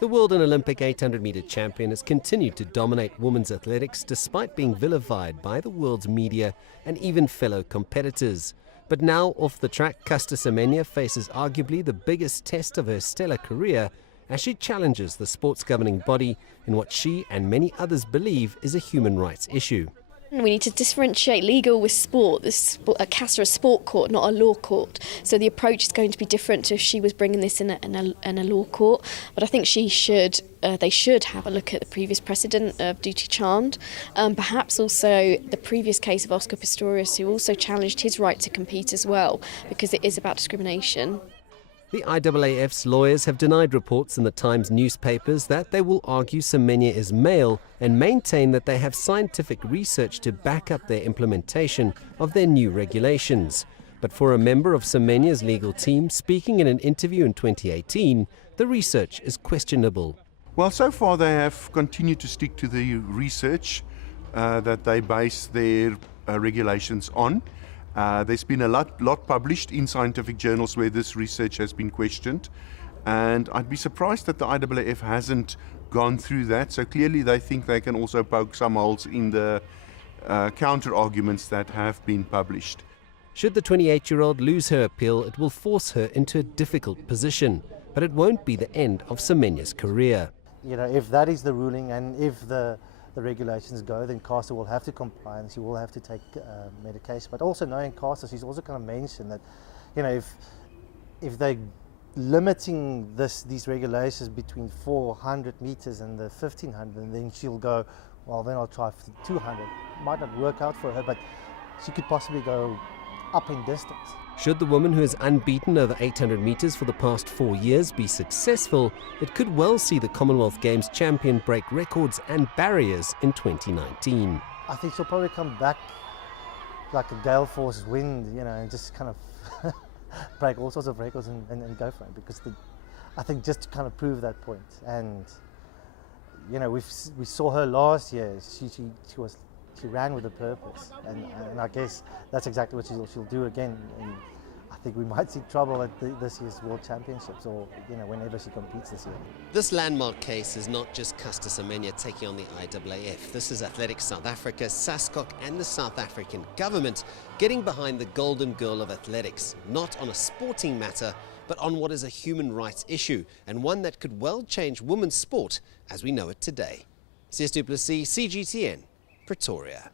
The world and Olympic 800-metre champion has continued to dominate women's athletics despite being vilified by the world's media and even fellow competitors. But now, off the track, Caster Semenya faces arguably the biggest test of her stellar career as she challenges the sport's governing body in what she and many others believe is a human rights issue. We need to differentiate legal with sport. CASA is a sport court, not a law court. So the approach is going to be different to if she was bringing this in a law court. But I think they should have a look at the previous precedent of Dutee Chand. Perhaps also the previous case of Oscar Pistorius, who also challenged his right to compete as well, because it is about discrimination. The IAAF's lawyers have denied reports in the Times newspapers that they will argue Semenya is male and maintain that they have scientific research to back up their implementation of their new regulations. But for a member of Semenya's legal team speaking in an interview in 2018, the research is questionable. Well, so far they have continued to stick to the research that they base their regulations on. There's been a lot published in scientific journals where this research has been questioned, and I'd be surprised that the IAAF hasn't gone through that. So clearly they think they can also poke some holes in the counter-arguments that have been published. Should the 28-year-old lose her appeal, it will force her into a difficult position, but it won't be the end of Semenya's career. You know, if that is the ruling and if the regulations go, then CASA will have to comply and she will have to take medication. But also knowing CASA, she's also kind of mentioned that, you know, if they're limiting these regulations between 400 meters and the 1500, and then she'll go, well, then I'll try 200. Might not work out for her, but she could possibly go up in distance. Should the woman who is unbeaten over 800 meters for the past 4 years be successful, it could well see the Commonwealth Games champion break records and barriers in 2019. I think she'll probably come back like a gale force wind, you know, and just kind of break all sorts of records and go for it, because I think just to kind of prove that point. And you know, we saw her last year. She ran with a purpose, and I guess that's exactly what she'll do again. And I think we might see trouble at this year's World Championships, or you know, whenever she competes this year. This landmark case is not just Caster Semenya taking on the IAAF. This is Athletics South Africa, SASCOC and the South African government getting behind the golden girl of athletics, not on a sporting matter, but on what is a human rights issue, and one that could well change women's sport as we know it today. CS du Plessis, CGTN, Pretoria.